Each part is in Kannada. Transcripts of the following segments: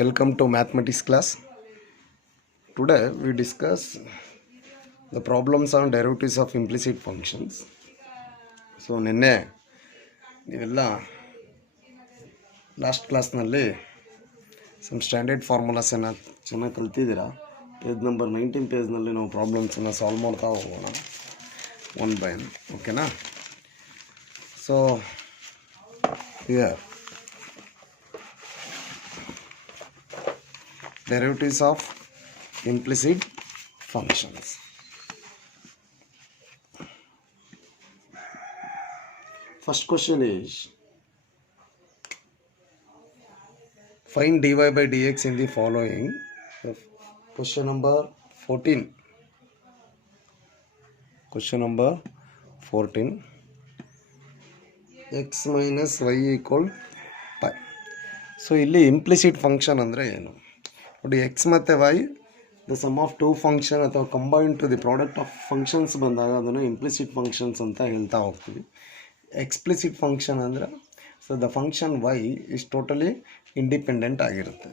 Welcome to mathematics class. Today we discuss the problems on derivatives of implicit functions. So ನಿನ್ನೆ ನೀವೆಲ್ಲ ಲಾಸ್ಟ್ ಕ್ಲಾಸ್ನಲ್ಲಿ ಸಮ್ ಸ್ಟ್ಯಾಂಡರ್ಡ್ ಫಾರ್ಮುಲಾಸನ್ನು ಚೆನ್ನಾಗಿ ಕಲ್ತಿದ್ದೀರಾ. ಪೇಜ್ ನಂಬರ್ 19 ಪೇಜ್ನಲ್ಲಿ ನಾವು ಪ್ರಾಬ್ಲಮ್ಸನ್ನು ಸಾಲ್ವ್ ಮಾಡ್ತಾ ಹೋಗೋಣ ಒನ್ ಬೈ ಒನ್. ಓಕೆನಾ? So here derivatives of implicit functions. First question is find dy by dx in the following. Question number 14. Question number 14. x minus y equal pi. So ಇಲ್ಲಿ ಇಂಪ್ಲಿಸಿಟ್ ಫಂಕ್ಷನ್ ಅಂದರೆ ಏನು ನೋಡಿ, ಎಕ್ಸ್ ಮತ್ತು y the sum of two function ಅಥವಾ combine to the product of functions ಬಂದಾಗ ಅದನ್ನು ಇಂಪ್ಲಿಸಿಟ್ ಫಂಕ್ಷನ್ಸ್ ಅಂತ ಹೇಳ್ತಾ ಹೋಗ್ತೀವಿ. ಎಕ್ಸ್ಪ್ಲಿಸಿಟ್ ಫಂಕ್ಷನ್ ಅಂದರೆ so the function y is totally independent ಆಗಿರುತ್ತೆ.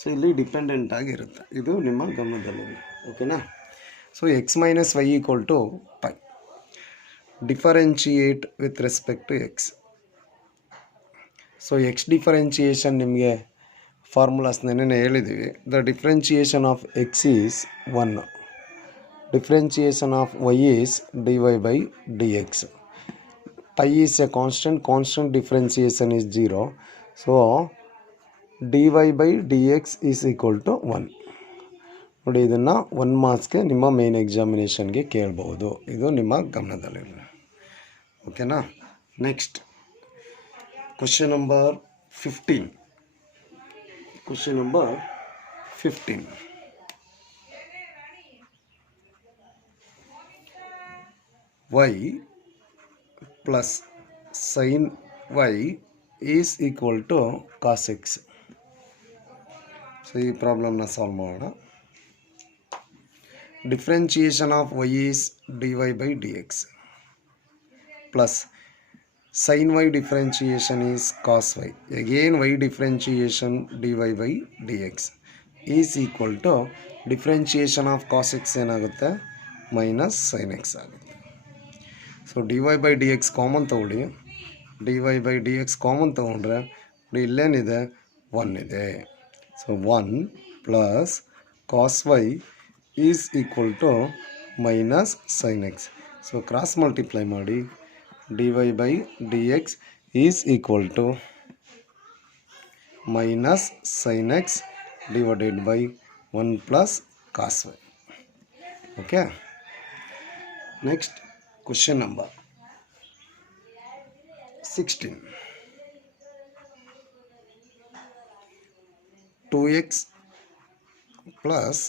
ಸೊ ಇಲ್ಲಿ ಡಿಪೆಂಡೆಂಟ್ ಆಗಿರುತ್ತೆ. ಇದು ನಿಮ್ಮ ಗಮನದಲ್ಲಿದೆ. ಓಕೆನಾ? So x minus y equal to pi. Differentiate with respect to x. So x differentiation ನಿಮಗೆ ಫಾರ್ಮುಲಾಸ್ ನೆನ್ನೆ ಹೇಳಿದ್ದೀವಿ. The differentiation of X is 1. Differentiation of Y is dy by dx. Pi is a constant differentiation is 0. So dy by dx is equal to 1. ನೋಡಿ, ಇದನ್ನು 1 ಮಾರ್ಕ್ಸ್ಗೆ ನಿಮ್ಮ ಮೇನ್ ಎಕ್ಸಾಮಿನೇಷನ್ಗೆ ಕೇಳ್ಬೋದು. ಇದು ನಿಮ್ಮ ಗಮನದಲ್ಲಿರಲಿ. ಓಕೆನಾ? Next question number 15. Question number 15. Y plus sin y is equal to cos x. So ಈ ಪ್ರಾಬ್ಲಮ್ನ ಸಾಲ್ವ್ ಮಾಡೋಣ. Differentiation of y is dy by dx plus sin y differentiation is cos y. Again y differentiation dy by dx is equal to differentiation of cos x ಏನಾಗುತ್ತೆ minus sin x ಆಗುತ್ತೆ. So dy by dx common ತಗೊಳ್ಳಿ. dy by dx ಕಾಮನ್ ತಗೊಂಡ್ರೆ ಇಲ್ಲೇನಿದೆ 1 ಇದೆ. So 1 plus cos y is equal to minus sin x. So cross multiply ಮಾಡಿ dy by dx is equal to minus sin x divided by 1 plus cos y. Okay. Next question number 16. 2x plus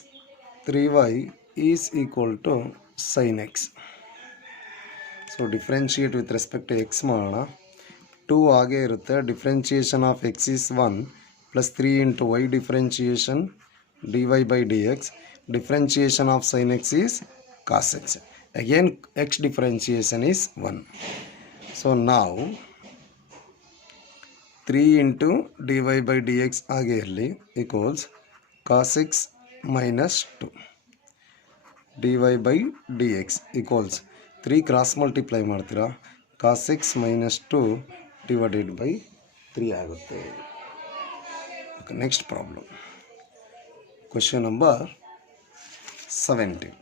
3y is equal to sin x. So differentiate with respect to X ಮಾಡೋಣ. 2 ಹಾಗೇ ಇರುತ್ತೆ. Differentiation of X is 1 plus 3 into Y differentiation dy by dx. Differentiation of sin x is cos x. Again X differentiation is 1. So ನಾವು 3 ಇಂಟು dy by dx ಹಾಗೆ ಇರಲಿ equals cos x minus 2 dy by dx equals 3 cross multiply ಮಾಡ್ತೀರಾ cos x minus 2 divided by 3 ಆಗುತ್ತೆ. Okay, next problem question number 17.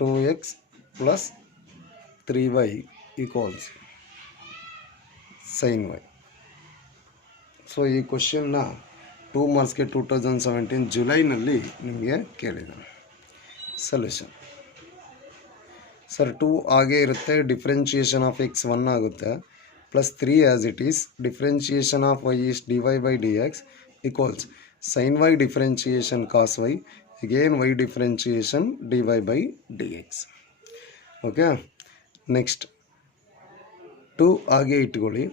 2x plus 3y equals sin y. So ಈ ಕ್ವಶನ್ನ 2 ಮಾರ್ಕ್ಸ್ಗೆ 2017 ಜುಲೈನಲ್ಲಿ ನಿಮಗೆ ಕೇಳಿದ್ದಾನೆ. ಸೊಲ್ಯೂಷನ್ ಸರ್ 2 ಹಾಗೇ ಇರುತ್ತೆ. ಡಿಫ್ರೆನ್ಷಿಯೇಷನ್ ಆಫ್ ಎಕ್ಸ್ 1 ಆಗುತ್ತೆ plus 3 as it is. Differentiation of Y is dy by dx equals sin y differentiation cos y. Again y differentiation dy by dx. Okay, next 2 ಹಾಗೆ ಇಟ್ಕೊಳ್ಳಿ.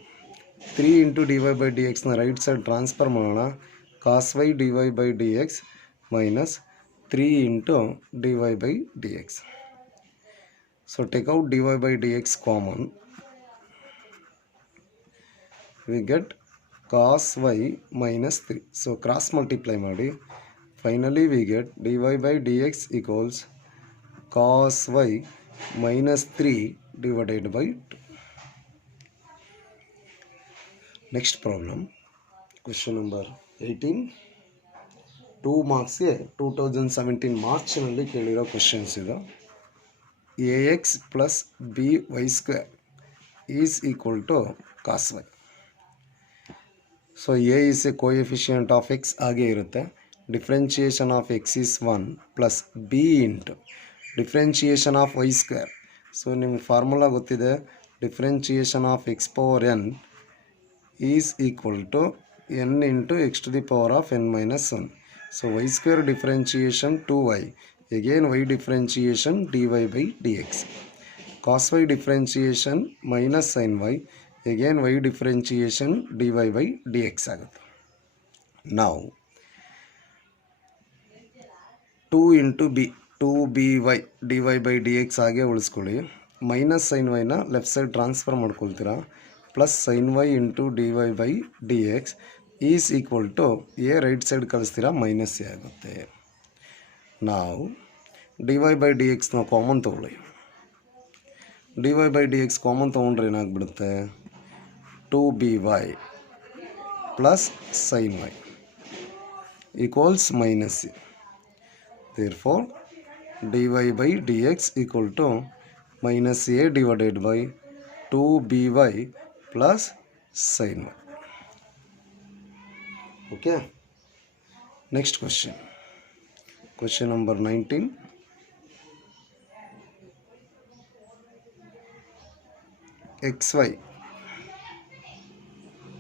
3 ಇಂಟು dy by dxನ ರೈಟ್ ಸೈಡ್ ಟ್ರಾನ್ಸ್ಫರ್ ಮಾಡೋಣ. cos y dy by dx minus 3 into dy by dx. So take out dy by dx common. we get cos y minus 3. So cross multiply ಮಾಡಿ. Finally we get dy by dx equals cos y minus 3 divided by 2. Next problem, question number 18. 2 ಮಾರ್ಕ್ಸ್ಗೆ 2017 ಮಾರ್ಚ್ನಲ್ಲಿ ಕೇಳಿರೋ ಕ್ವಶನ್ಸ್ ಇದು. ax plus by square is equal to cos y. So a is a coefficient of x ಹಾಗೆ ಇರುತ್ತೆ. Differentiation of x is 1 plus b into differentiation of y square. So ನಿಮ್ಗೆ ಫಾರ್ಮುಲಾ ಗೊತ್ತಿದೆ, differentiation of x power n is equal to n into x to the power of n minus 1. So y square differentiation 2y, again y differentiation dy by dx. Cos y differentiation minus sin y, again y differentiation dy by dx ಆಗುತ್ತೆ. Now 2 into b, 2by dy by dx ಹಾಗೆ ಉಳಿಸ್ಕೊಳ್ಳಿ. ಮೈನಸ್ ಸೈನ್ ವೈನ ಲೆಫ್ಟ್ ಸೈಡ್ ಟ್ರಾನ್ಸ್ಫರ್ ಮಾಡ್ಕೊಳ್ತೀರಾ. Plus sine y into d y by d x is equal to a right side ಕಳಿಸ್ತೀರಾ, ಮೈನಸ್ ಎ ಆಗುತ್ತೆ. ನಾವು d y by d x ನಾವು ಕಾಮನ್ ತೊಗೊಳ್ಳಿ. D y by d x common ತೊಗೊಂಡ್ರೆ ಏನಾಗ್ಬಿಡುತ್ತೆ, 2by plus sine y equals minus a. Therefore dy by dx equal to minus a divided by 2by plus sin y. Okay. Next question. Question number 19. xy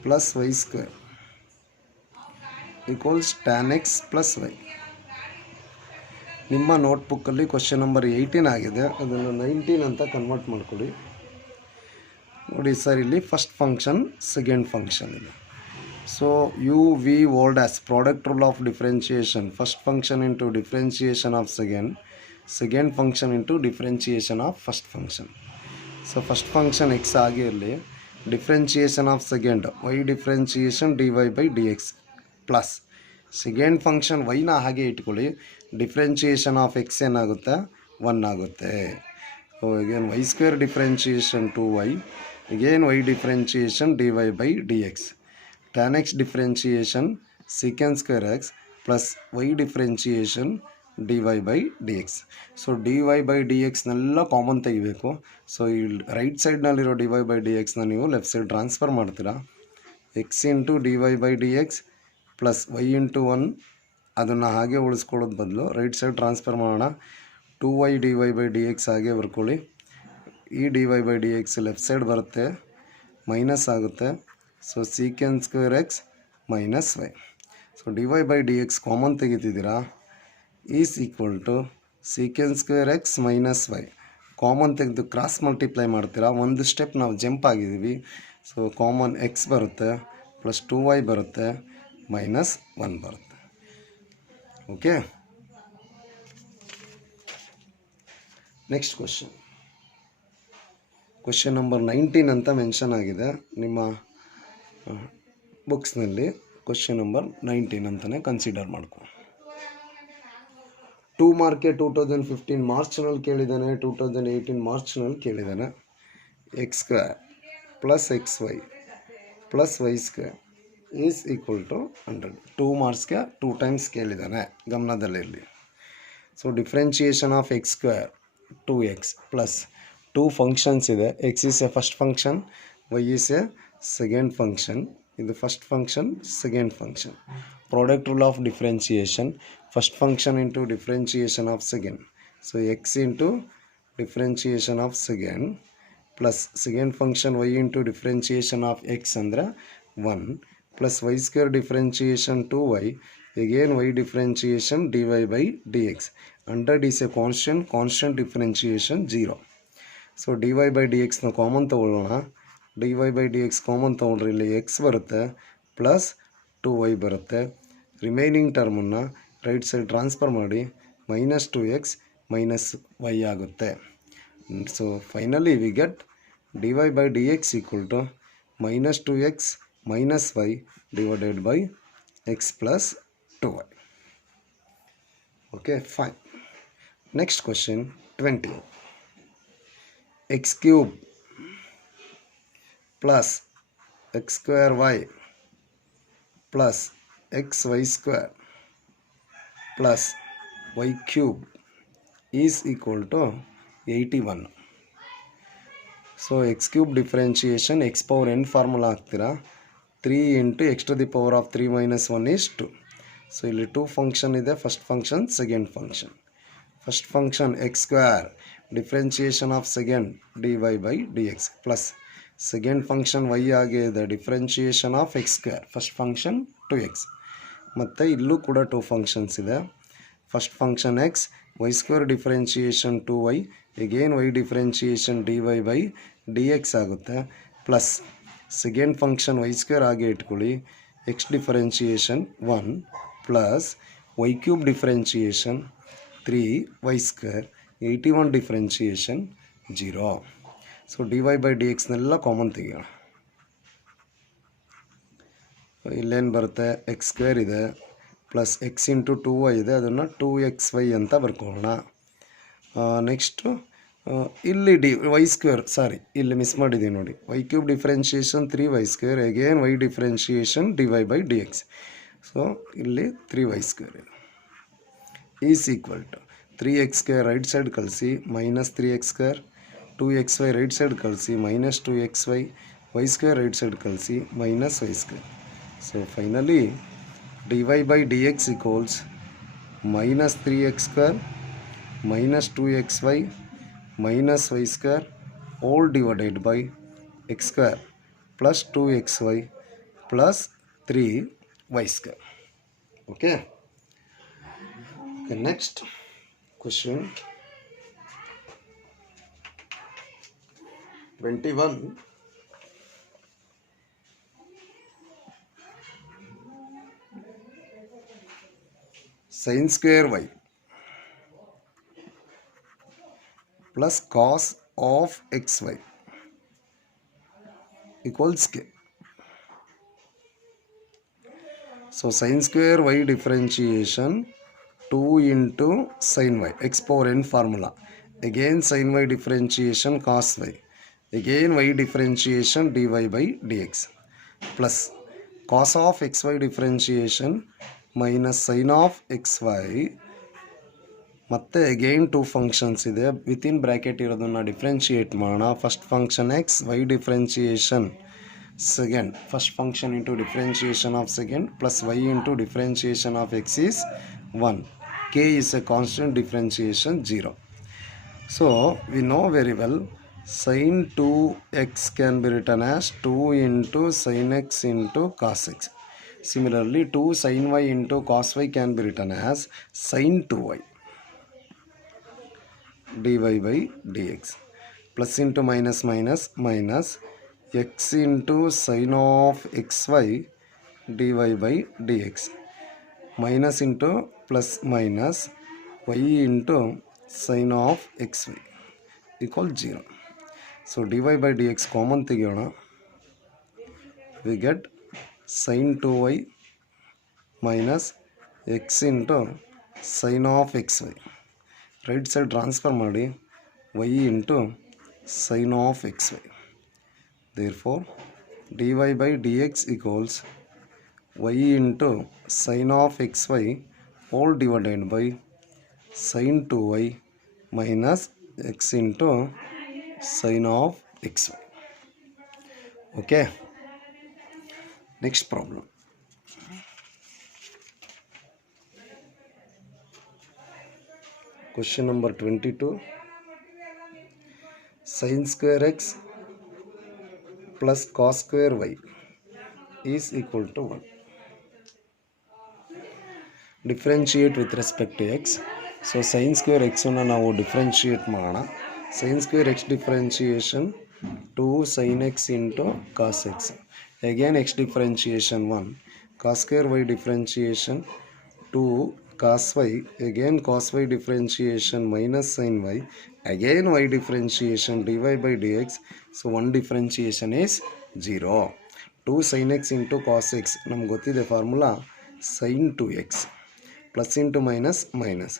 plus y square equals tan x plus y. ನಿಮ್ಮ ನೋಟ್ಬುಕ್ಕಲ್ಲಿ ಕ್ವಶನ್ ನಂಬರ್ 18 ಆಗಿದೆ, ಅದನ್ನು 19 ಅಂತ ಕನ್ವರ್ಟ್ ಮಾಡ್ಕೊಳ್ಳಿ. ನೋಡಿ ಸರ್, ಇಲ್ಲಿ ಫಸ್ಟ್ ಫಂಕ್ಷನ್ ಸೆಕೆಂಡ್ ಫಂಕ್ಷನ್ ಇದೆ. So u v word as product rule of differentiation, first function into differentiation of second function into differentiation of first function. So first function x ಆಗಿರಲಿ, differentiation of second y differentiation d y by d x plus second function ವೈನ ಹಾಗೆ ಇಟ್ಕೊಳ್ಳಿ. ಡಿಫ್ರೆನ್ಷಿಯೇಷನ್ ಆಫ್ ಎಕ್ಸ್ ಏನಾಗುತ್ತೆ, 1 ಆಗುತ್ತೆ. So again y square differentiation 2y, again y differentiation d y by d X, tan x differentiation secant square x plus y differentiation d y by d x. So d y by d ಎಕ್ಸ್ನೆಲ್ಲ ಕಾಮನ್ ತೆಗಿಬೇಕು. ಸೊ ಇಲ್ಲಿ ರೈಟ್ ಸೈಡ್ನಲ್ಲಿರೋ ಡಿ ವೈ ಬೈ ಡಿ ಎಕ್ಸ್ನ ನೀವು ಲೆಫ್ಟ್ ಸೈಡ್ ಟ್ರಾನ್ಸ್ಫರ್ ಮಾಡ್ತೀರಾ. X into d y by d x plus y into 1, ಅದನ್ನು ಹಾಗೆ ಉಳಿಸ್ಕೊಳ್ಳೋದು ಬದಲು ರೈಟ್ ಸೈಡ್ ಟ್ರಾನ್ಸ್ಫರ್ ಮಾಡೋಣ. 2y d y by d x ಹಾಗೆ ಬರ್ಕೊಳ್ಳಿ. ಈ d y by d x left side ಬರುತ್ತೆ, ಮೈನಸ್ ಆಗುತ್ತೆ. So secant square x minus y. So d y by d x common ತೆಗಿತಿದ್ದೀರಾ, is equal to secant square x minus y. Common ತೆಗೆದು ಕ್ರಾಸ್ ಮಲ್ಟಿಪ್ಲೈ ಮಾಡ್ತೀರಾ. ಒಂದು ಸ್ಟೆಪ್ ನಾವು ಜಂಪ್ ಆಗಿದ್ದೀವಿ. ಸೊ ಕಾಮನ್ ಎಕ್ಸ್ ಬರುತ್ತೆ, ಪ್ಲಸ್ 2y ಬರುತ್ತೆ, ಮೈನಸ್ 1 ಬರುತ್ತೆ. ಓಕೆ. ನೆಕ್ಸ್ಟ್ ಕ್ವಶನ್ ನಂಬರ್ 19 ಅಂತ ಮೆನ್ಷನ್ ಆಗಿದೆ ನಿಮ್ಮ ಬುಕ್ಸ್ನಲ್ಲಿ. ಕ್ವಶನ್ ನಂಬರ್ 19 ಅಂತಲೇ ಕನ್ಸಿಡರ್ ಮಾಡ್ಕೊ. 2 ಮಾರ್ಕ್ಗೆ 2015 ಮಾರ್ಚ್ನಲ್ಲಿ ಕೇಳಿದ್ದಾನೆ, 2018 ಮಾರ್ಚ್ನಲ್ಲಿ ಕೇಳಿದ್ದಾನೆ. X square plus x y plus Y square is equal to 100. 2 ಮಾರ್ಕ್ಸ್ಗೆ 2 ಟೈಮ್ಸ್ ಕೇಳಿದ್ದಾನೆ, ಗಮನದಲ್ಲಿರಲಿ. So differentiation of x square 2x plus 2 functions ಇದೆ. X is a first function, y is a second function. ಇದು first function, second function. Product rule of differentiation, first function into differentiation of second. So x into differentiation of second plus second function y into differentiation of X ಅಂದರೆ 1 plus Y square differentiation 2y, again y differentiation dy by dx. 100 is a constant differentiation 0. So dy by dx ನಾವು ಕಾಮನ್ ತೊಗೊಳ್ಳೋಣ. dy by dx ಕಾಮನ್ ತೊಗೊಂಡ್ರೆ ಇಲ್ಲಿ x ಬರುತ್ತೆ ಪ್ಲಸ್ 2y ಬರುತ್ತೆ. ರಿಮೈನಿಂಗ್ ಟರ್ಮನ್ನು ರೈಟ್ ಸೈಡ್ ಟ್ರಾನ್ಸ್ಫರ್ ಮಾಡಿ ಮೈನಸ್ 2x ಮೈನಸ್ y ಆಗುತ್ತೆ. So finally we get dy by dx equal to minus 2x minus y divided by x plus 2y. Okay, fine. Next question 20. X cube plus x square y plus xy square plus y cube is equal to 81. So x cube differentiation x power n formula ಹಾಕ್ತೀರಾ 3 into x to the power of 3 minus 1 is 2. So ಇಲ್ಲಿ 2 function ಇದೆ, first function, second function. First function x square differentiation of second dy by dx plus second function y ಆಗಿದೆ differentiation of x square first function 2x. ಮತ್ತು ಇಲ್ಲೂ ಕೂಡ 2 functions ಇದೆ. First function x, y square differentiation 2y, again y differentiation dy by dx ಆಗುತ್ತೆ plus second function y square ಆಗಿ ಇಟ್ಕೊಳ್ಳಿ, x differentiation 1 plus y cube differentiation 3y square 81 differentiation 0. So dy by dxನೆಲ್ಲ ಕಾಮನ್ ತೆಗೆಯೋಣ. ಇಲ್ಲೇನು ಬರುತ್ತೆ, ಎಕ್ಸ್ ಸ್ಕ್ವೇರ್ ಇದೆ ಪ್ಲಸ್ ಎಕ್ಸ್ ಇಂಟು 2y ಇದೆ, ಅದನ್ನು 2xy ಅಂತ ಬರ್ಕೊಳ್ಳೋಣ. ನೆಕ್ಸ್ಟು ಇಲ್ಲಿ ವೈ ಸ್ಕ್ವೇರ್, ಸಾರಿ ಇಲ್ಲಿ ಮಿಸ್ ಮಾಡಿದ್ದೀವಿ ನೋಡಿ, y cube differentiation 3y square, again y differentiation dy by dx. So ಇಲ್ಲಿ 3y ಸ್ಕ್ವೇರ್ ಇದೆ is equal to 3x square right side ಕಳಿಸಿ minus 3x square, 2xy right side ಕಳಿಸಿ minus 2xy, y square right side ಕಳಿಸಿ minus y square. So finally dy by dx equals minus 3x square minus 2xy minus y square all divided by x square plus 2xy plus 3y square. Okay. The next question 21. Sin square y plus cos of xy equals k. So sin square y differentiation 2 into sin y, x power n formula, again sin y differentiation cos y, again y differentiation dy by dx plus cos of xy differentiation minus sine of x y, ಮತ್ತು ಅಗೈನ್ 2 ಫಂಕ್ಷನ್ಸ್ ಇದೆ, ವಿತಿನ್ ಬ್ರ್ಯಾಕೆಟ್ ಇರೋದನ್ನು ಡಿಫ್ರೆನ್ಷಿಯೇಟ್ ಮಾಡೋಣ. First function x, y differentiation second, first function into differentiation of second plus y into differentiation of X is 1, K is a constant differentiation 0. So we know very well sin 2x can be written as 2 into sin x into cos x. Similarly, 2 sin y into cos y can be written as sin 2y dy by dx plus into minus minus minus x into sin of xy dy by dx minus into plus minus y into sin of xy equal 0. So dy by dx common ತೆಗೆಯೋಣ, we get sin 2y minus x into sin of xy, right side transfer ಮಾಡಿ y into sin of xy. Therefore dy by dx equals y into sin of xy all divided by sin 2y minus x into sin of xy. Okay. Next problem. Question number 22. Sin square x plus cos square y is equal to 1. Differentiate with respect to x. So sin square x ಅನ್ನು ನಾವು ಡಿಫ್ರೆನ್ಷಿಯೇಟ್ ಮಾಡೋಣ. sin square x differentiation 2 sin x into cos x, again x differentiation 1, cos square y differentiation 2 cos y, again cos y differentiation minus sin y, again y differentiation dy by dx. So one differentiation is 0. 2 sin x into cos x ನಮ್ಗೆ ಗೊತ್ತಿದೆ formula sin 2x plus into minus minus.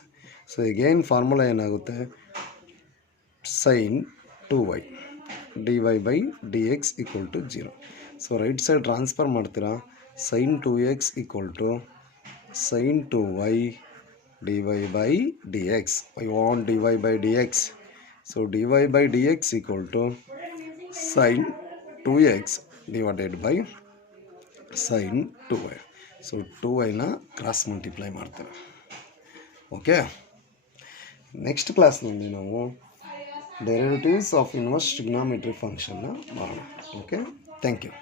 So ಈಗೇನು ಫಾರ್ಮುಲಾ ಏನಾಗುತ್ತೆ, sin 2y dy/dx equal to 0. So right side transfer ಮಾಡ್ತೀರಾ, sin 2x equal to sin 2y dy/dx. I want dy/dx. So dy/dx equal to sin 2x divided by sin 2y. So 2y na cross multiply ಮಾಡ್ತಾರೆ. ಓಕೆ, ನೆಕ್ಸ್ಟ್ ಕ್ಲಾಸ್ನಲ್ಲಿ ನಾವು ಡೆರಿವೇಟಿವ್ಸ್ ಆಫ್ ಇನ್ವರ್ಸ್ ಟ್ರಿಗ್ನಾಮೆಟ್ರಿ ಫಂಕ್ಷನ್ನ ಮಾಡೋಣ. Okay, thank you.